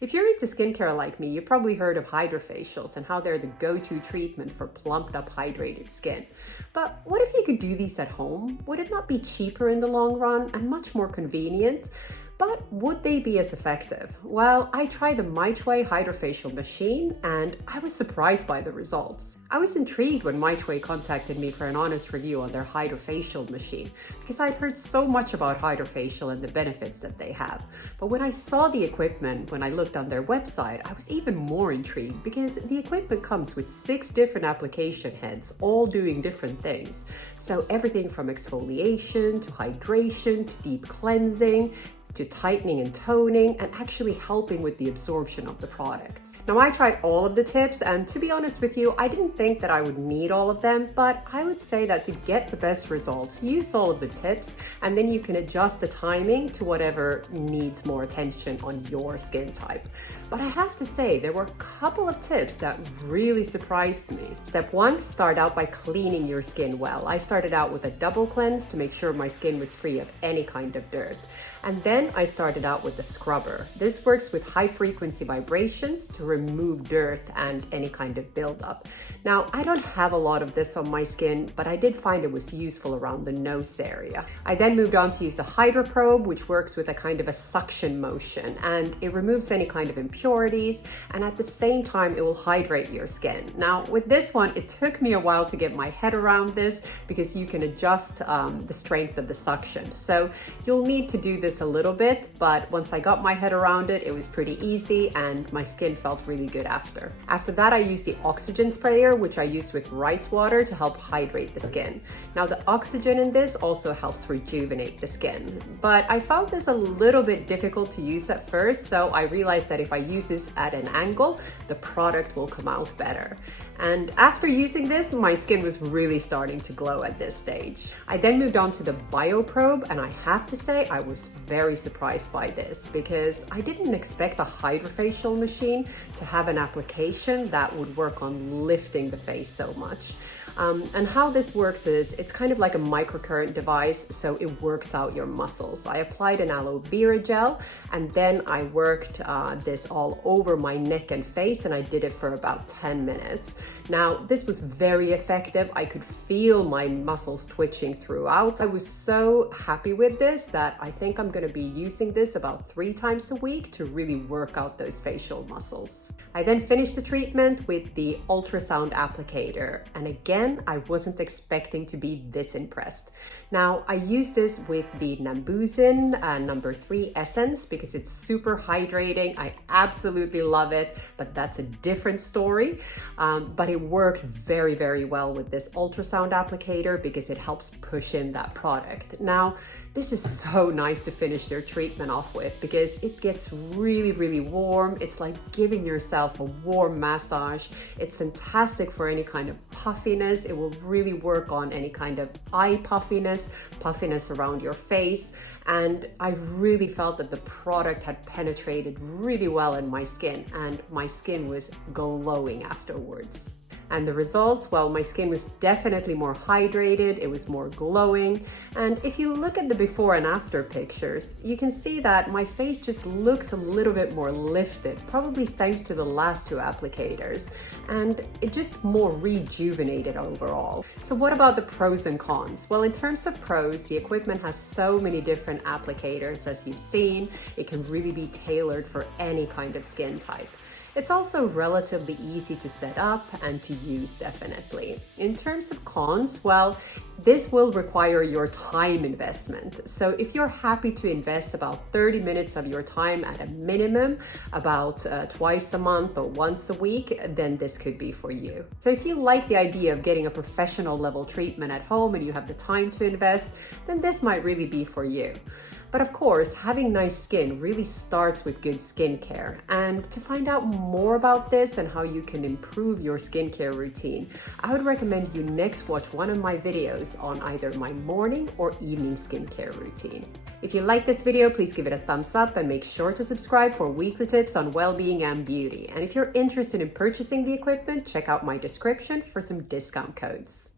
If you're into skincare like me, you've probably heard of hydrofacials and how they're the go-to treatment for plumped up, hydrated skin. But what if you could do these at home? Would it not be cheaper in the long run and much more convenient? But would they be as effective? Well, I tried the Mychway Hydrafacial Machine and I was surprised by the results. I was intrigued when Mychway contacted me for an honest review on their Hydrafacial machine because I'd heard so much about Hydrafacial and the benefits that they have. But when I saw the equipment, when I looked on their website, I was even more intrigued because the equipment comes with 6 different application heads, all doing different things. So everything from exfoliation to hydration to deep cleansing, to tightening and toning, and actually helping with the absorption of the products. Now, I tried all of the tips, and to be honest with you, I didn't think that I would need all of them, but I would say that to get the best results, use all of the tips, and then you can adjust the timing to whatever needs more attention on your skin type. But I have to say, there were a couple of tips that really surprised me. Step 1, start out by cleaning your skin well. I started out with a double cleanse to make sure my skin was free of any kind of dirt. And then I started out with a scrubber. This works with high frequency vibrations to remove dirt and any kind of buildup. Now, I don't have a lot of this on my skin, but I did find it was useful around the nose area. I then moved on to use the Hydra Probe, which works with a kind of a suction motion, and it removes any kind of impurities, and at the same time, it will hydrate your skin. Now, with this one, it took me a while to get my head around this because you can adjust the strength of the suction. So you'll need to do this a little bit, but once I got my head around it, it was pretty easy and my skin felt really good after. After that, I used the oxygen sprayer, which I used with rice water to help hydrate the skin. Now, the oxygen in this also helps rejuvenate the skin, but I found this a little bit difficult to use at first, so I realized that if I use this at an angle, the product will come out better. And after using this, my skin was really starting to glow at this stage. I then moved on to the Bio Probe, and I have to say I was very surprised by this because I didn't expect a hydrofacial machine to have an application that would work on lifting the face so much. And how this works is it's kind of like a microcurrent device, so it works out your muscles. I applied an aloe vera gel and then I worked this all over my neck and face, and I did it for about 10 minutes. Now, this was very effective. I could feel my muscles twitching throughout. I was so happy with this that I think I'm going to be using this about 3 times a week to really work out those facial muscles. I then finished the treatment with the ultrasound applicator, and again, I wasn't expecting to be this impressed. Now, I used this with the Nambuzin number 3 essence because it's super hydrating. I absolutely love it, but that's a different story. But it worked very, very well with this ultrasound applicator because it helps push in that product. Now, this is so nice to finish your treatment off with because it gets really, really warm. It's like giving yourself a warm massage. It's fantastic for any kind of puffiness. It will really work on any kind of eye puffiness around your face. And I really felt that the product had penetrated really well in my skin, and my skin was glowing afterwards. And the results, well, my skin was definitely more hydrated, it was more glowing. And if you look at the before and after pictures, you can see that my face just looks a little bit more lifted, probably thanks to the last 2 applicators. And it just more rejuvenated overall. So what about the pros and cons? Well, in terms of pros, the equipment has so many different applicators, as you've seen. It can really be tailored for any kind of skin type. It's also relatively easy to set up and to use, definitely. In terms of cons, well, this will require your time investment. So if you're happy to invest about 30 minutes of your time at a minimum, about twice a month or once a week, then this could be for you. So if you like the idea of getting a professional level treatment at home and you have the time to invest, then this might really be for you. But of course, having nice skin really starts with good skincare. And to find out more about this and how you can improve your skincare routine, I would recommend you next watch one of my videos on either my morning or evening skincare routine. If you like this video, please give it a thumbs up and make sure to subscribe for weekly tips on well-being and beauty. And if you're interested in purchasing the equipment, check out my description for some discount codes.